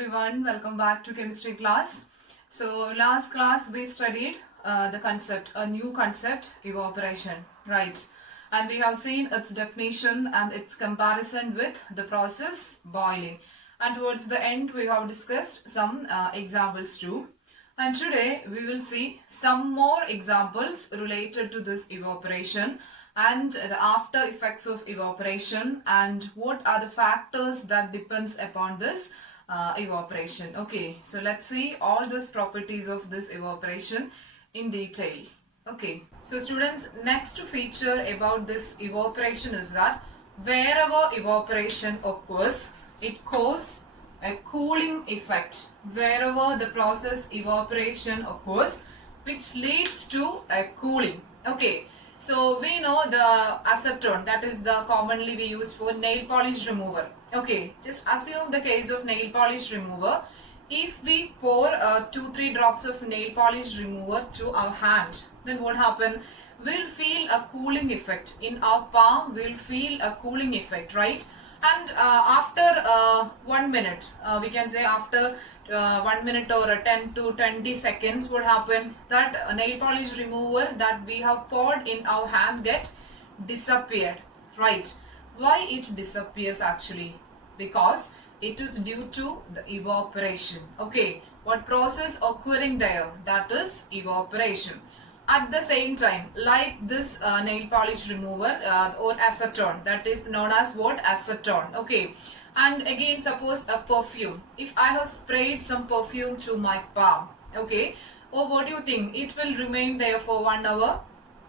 everyone, welcome back to chemistry class. So last class we studied a new concept, evaporation, right? And we have seen its definition and its comparison with the process boiling. And towards the end we have discussed some examples too. And today we will see some more examples related to this evaporation and the after effects of evaporation and what are the factors that depends upon this evaporation. Okay, so let's see all these properties of this evaporation in detail. Okay, so students, next feature about this evaporation is that wherever evaporation occurs, it causes a cooling effect. Wherever the process evaporation occurs, which leads to a cooling. Okay, so we know the acetone, that is the commonly we use for nail polish remover. Okay, just assume the case of nail polish remover. If we pour 2-3 drops of nail polish remover to our hand, then what happen? We'll feel a cooling effect. In our palm, we'll feel a cooling effect, right? And after 1 minute, we can say after 1 minute or 10 to 20 seconds, what happen? That nail polish remover that we have poured in our hand get disappeared, right? Why it disappears actually? Because it is due to the evaporation. Okay, what process occurring there? That is evaporation. At the same time, like this nail polish remover or acetone, that is known as what? Acetone. Okay, and again suppose a perfume. If I have sprayed some perfume to my palm, okay, or what do you think? It will remain there for 1 hour?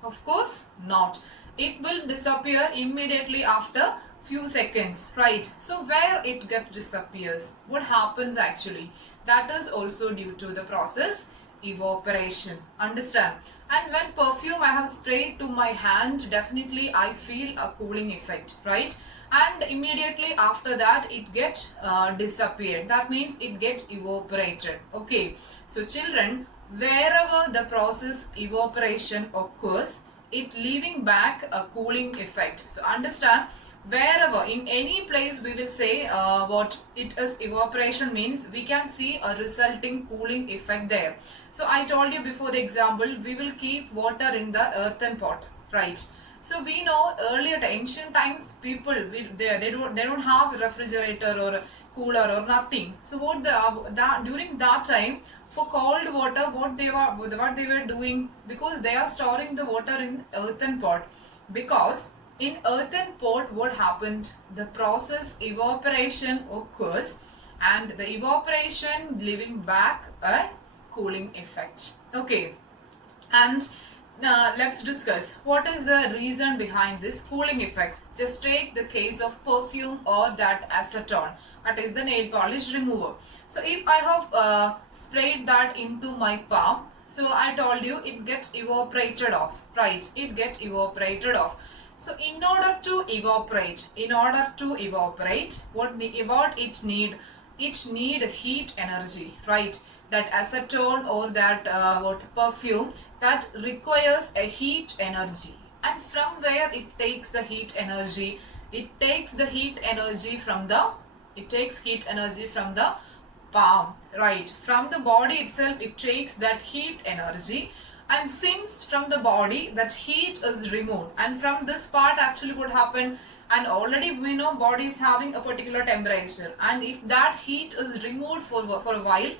Of course not. It will disappear immediately after few seconds, right? So where it disappears, what happens actually? That is also due to the process evaporation. Understand? And when perfume I have sprayed to my hand, definitely I feel a cooling effect, right? And immediately after that it gets disappeared. That means it gets evaporated. Okay, so children, wherever the process evaporation occurs, it leaving back a cooling effect. So understand, wherever in any place we will say what it is evaporation means, we can see a resulting cooling effect there. So I told you before the example, we will keep water in the earthen pot, right? So we know earlier ancient times people they don't have refrigerator or cooler or nothing. So what during that time, for cold water, what they were doing, because they are storing the water in earthen pot, because in earthen pot what happened, the process evaporation occurs and the evaporation leaving back a cooling effect. Okay, and let's discuss what is the reason behind this cooling effect. Just take the case of perfume or that acetone, that is the nail polish remover. So if I have sprayed that into my palm, so I told you it gets evaporated off, right? It gets evaporated off. So in order to evaporate, what it need? It need heat energy, right? That acetone or that perfume, that requires a heat energy. And from where it takes the heat energy? It takes heat energy from the palm, right? From the body itself it takes that heat energy, and since from the body that heat is removed, and from this part actually what happened, and already we know body is having a particular temperature, and if that heat is removed for a while,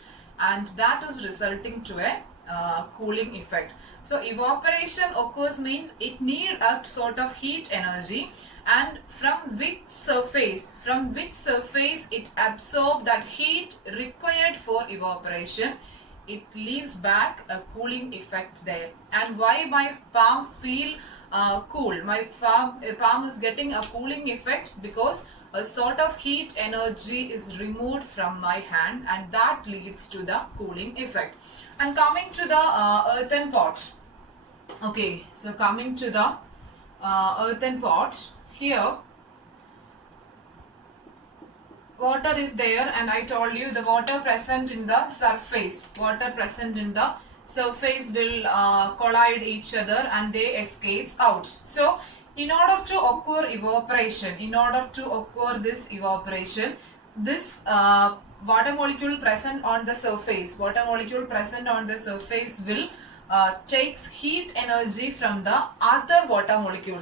and that is resulting to a cooling effect. So evaporation occurs means it need a sort of heat energy, and from which surface it absorb that heat required for evaporation, it leaves back a cooling effect there. And why my palm feel cool? My palm is getting a cooling effect because a sort of heat energy is removed from my hand, and that leads to the cooling effect. And coming to the earthen pot. Okay, so coming to the earthen pot, here water is there, and I told you the water present in the surface will collide each other and they escapes out. So in order to occur this evaporation, this water molecule present on the surface, will takes heat energy from the other water molecule,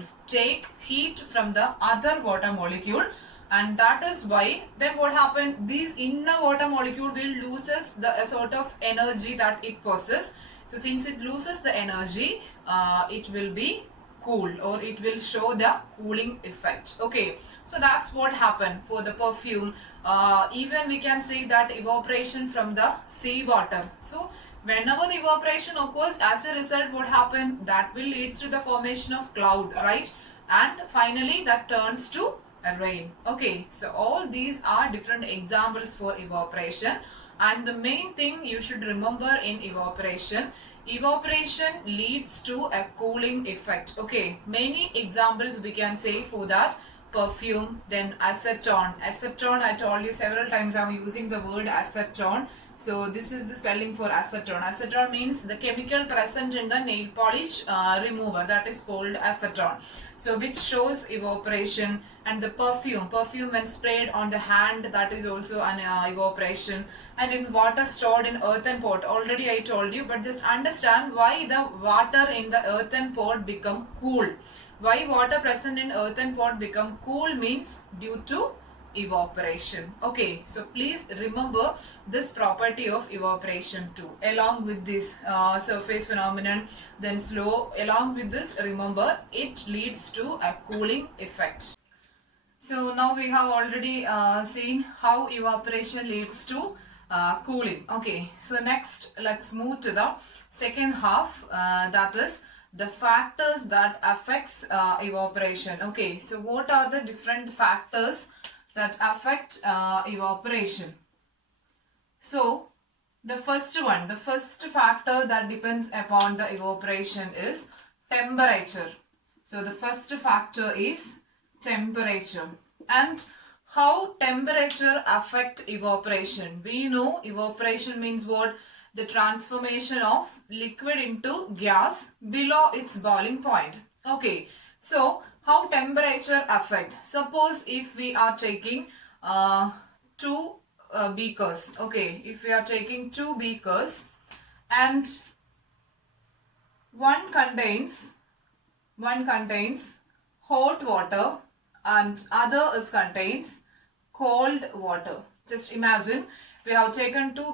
and that is why then what happened, these inner water molecule will loses the sort of energy that it possesses. So since it loses the energy, it will be cool, or it will show the cooling effect. Okay, so that's what happened for the perfume. Even we can say that evaporation from the sea water. So whenever the evaporation occurs, as a result what happened, that will lead to the formation of cloud, right? And finally that turns to a rain. Okay, so all these are different examples for evaporation, and the main thing you should remember in evaporation leads to a cooling effect. Okay, many examples we can say for that. Perfume, then acetone. I told you several times I'm using the word acetone. So this is the spelling for acetone. Acetone means the chemical present in the nail polish remover, that is called acetone. So which shows evaporation. And the perfume when sprayed on the hand, that is also an evaporation. And in water stored in earthen pot, already I told you, but just understand why the water in the earthen pot become cool. Why water present in earthen pot become cool means due to evaporation. Okay, so please remember this property of evaporation too, along with this surface phenomenon, then slow. Along with this, remember it leads to a cooling effect. So now we have already seen how evaporation leads to cooling. Okay, so next let's move to the second half, that is the factors that affects evaporation. Okay, so what are the different factors that affect evaporation? So the first factor that depends upon the evaporation is temperature. So the first factor is temperature. And how temperature affect evaporation? We know evaporation means what? The transformation of liquid into gas below its boiling point. Okay, so how temperature affect? Suppose if we are taking two beakers. Okay, if we are taking two beakers, and one contains hot water and other contains cold water. Just imagine we have taken two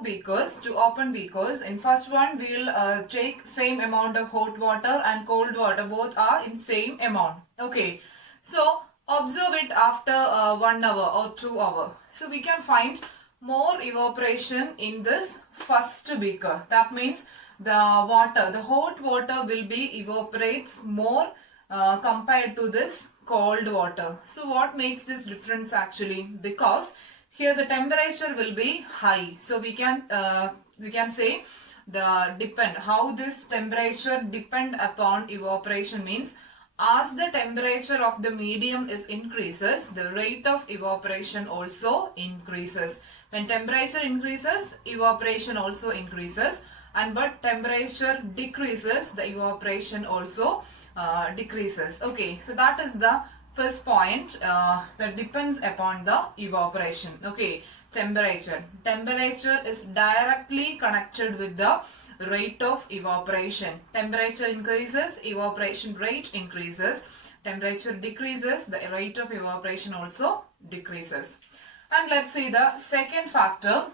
open beakers. In first one we will take same amount of hot water and cold water, both are in same amount. Okay, so observe it after 1 hour or 2 hours. So we can find more evaporation in this first beaker. That means the hot water will be evaporates more compared to this cold water. So what makes this difference actually? Because here the temperature will be high. So we can say how this temperature depend upon evaporation means, as the temperature of the medium increases, the rate of evaporation also increases. When temperature increases, evaporation also increases, and but temperature decreases, the evaporation also decreases. Okay, so that is the first point that depends upon the evaporation. Okay, temperature is directly connected with the rate of evaporation. Temperature increases, evaporation rate increases. Temperature decreases, the rate of evaporation also decreases. And let's see the second factor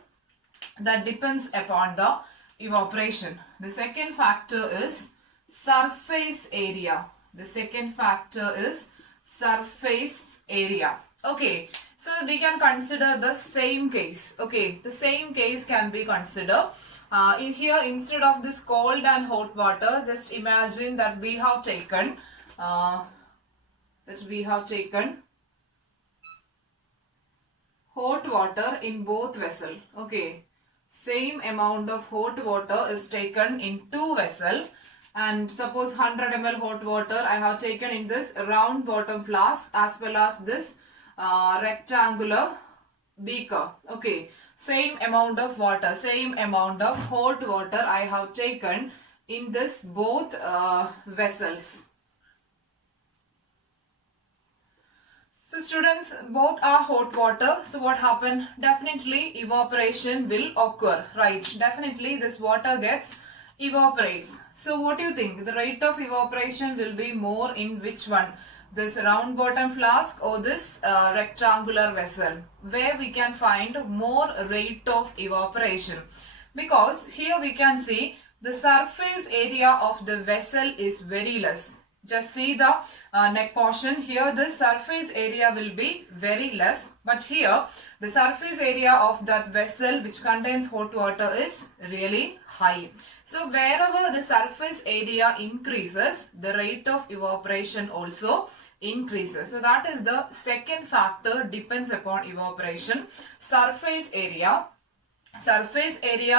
that depends upon the evaporation. The second factor is surface area. Surface area. Okay, so we can consider the same case. Okay, the same case can be considered. In here, instead of this cold and hot water, just imagine that we have taken hot water in both vessels. Okay, same amount of hot water is taken in two vessels, and suppose 100 ml hot water I have taken in this round bottom flask as well as this rectangular beaker. Okay, same amount of water, same amount of hot water I have taken in this both vessels. So students, both are hot water. So what happened? Definitely evaporation will occur, right? Definitely this water gets evaporates. So what do you think? The rate of evaporation will be more in which one? This round bottom flask or this rectangular vessel? Where we can find more rate of evaporation? Because here we can see the surface area of the vessel is very less. Just see the neck portion. Here the surface area will be very less, but here the surface area of that vessel which contains hot water is really high. So wherever the surface area increases, the rate of evaporation also increases. So that is the second factor, depends upon evaporation. Surface area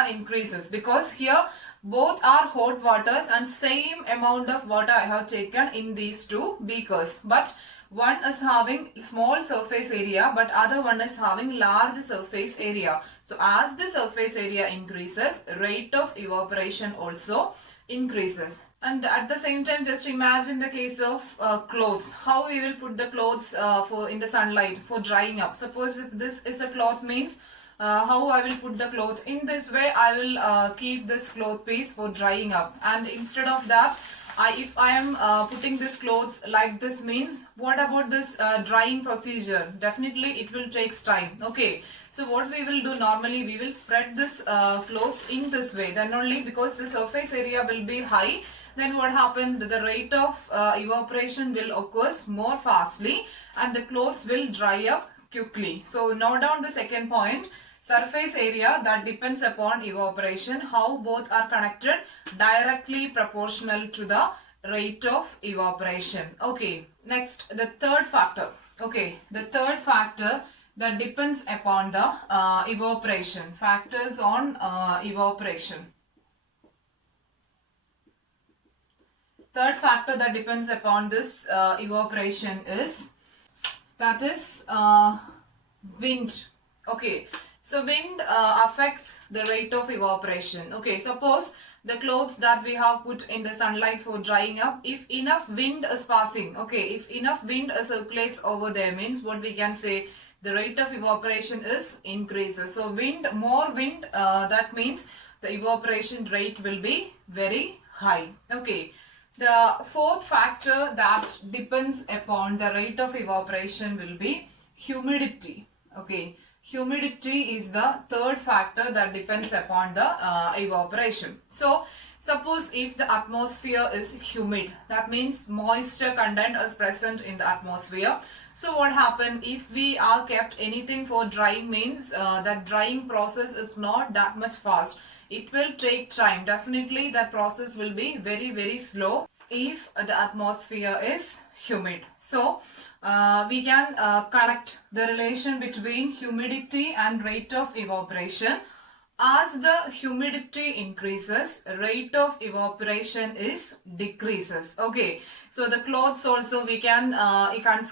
increases because here both are hot waters and same amount of water I have taken in these two beakers, but one is having small surface area but other one is having large surface area. So as the surface area increases, rate of evaporation also increases. And at the same time, just imagine the case of clothes. How we will put the clothes for in the sunlight for drying up. Suppose if this is a cloth, means how I will put the cloth. In this way, I will keep this cloth piece for drying up. And instead of that, if I am putting this clothes like this, means what about this drying procedure? Definitely it will take time. Okay. So what we will do normally, we will spread this clothes in this way. Then only, because the surface area will be high, then what happened? The rate of evaporation will occur more fastly and the clothes will dry up quickly. So note down the second point. Surface area, that depends upon evaporation. How both are connected? Directly proportional to the rate of evaporation. Okay. Next, the third factor. Okay. The third factor that depends upon the evaporation. Factors on evaporation. Third factor that depends upon this evaporation is, that is wind. Okay. So wind affects the rate of evaporation. Okay, suppose the clothes that we have put in the sunlight for drying up, if enough wind is passing, okay, if enough wind circulates over there, means what we can say, the rate of evaporation is increases. So wind, more wind, that means the evaporation rate will be very high. Okay. The fourth factor that depends upon the rate of evaporation will be humidity. Okay. Humidity is the third factor that depends upon the evaporation. So, suppose if the atmosphere is humid, that means moisture content is present in the atmosphere. So, what happens if we are kept anything for drying, means that drying process is not that much fast. It will take time. Definitely that process will be very, very slow if the atmosphere is humid. So, we can connect the relation between humidity and rate of evaporation. As the humidity increases, rate of evaporation is decreases. Okay. So the clothes also we can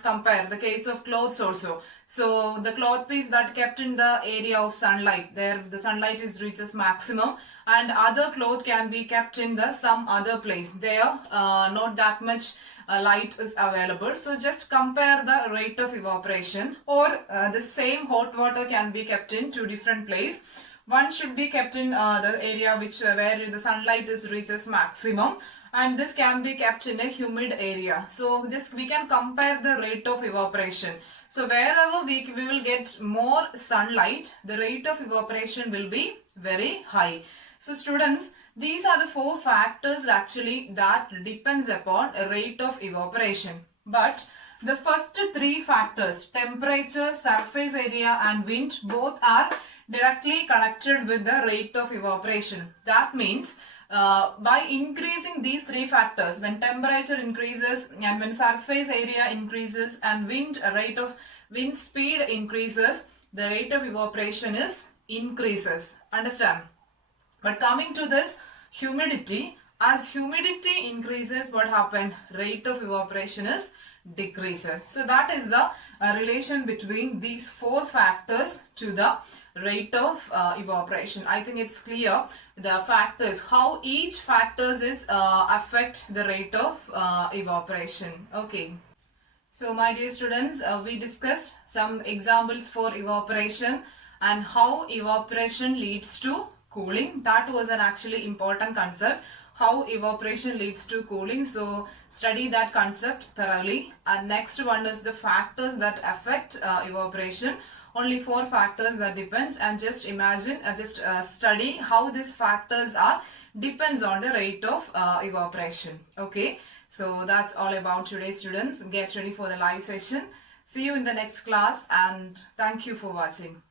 compare the case of clothes also. So the cloth piece that kept in the area of sunlight, there the sunlight is reaches maximum, and other cloth can be kept in the some other place. There not that much light is available. So just compare the rate of evaporation, or the same hot water can be kept in two different places. One should be kept in the area where the sunlight is reaches maximum, and this can be kept in a humid area. So just we can compare the rate of evaporation. So wherever we will get more sunlight, the rate of evaporation will be very high. So students, these are the four factors actually that depends upon a rate of evaporation. But the first three factors, temperature, surface area and wind, both are directly connected with the rate of evaporation. That means by increasing these three factors, when temperature increases and when surface area increases and rate of wind speed increases, the rate of evaporation is increases. Understand? But coming to this humidity, as humidity increases, what happened? Rate of evaporation is decreases. So that is the relation between these four factors to the rate of evaporation. I think it's clear the factors, how each factors is affect the rate of evaporation. Okay. So my dear students, we discussed some examples for evaporation and how evaporation leads to cooling. That was an actually important concept, how evaporation leads to cooling. So study that concept thoroughly. And next one is the factors that affect evaporation. Only 4 factors that depends, and just imagine, study how these factors are depends on the rate of evaporation. Okay. So that's all about today, students. Get ready for the live session. See you in the next class, and thank you for watching.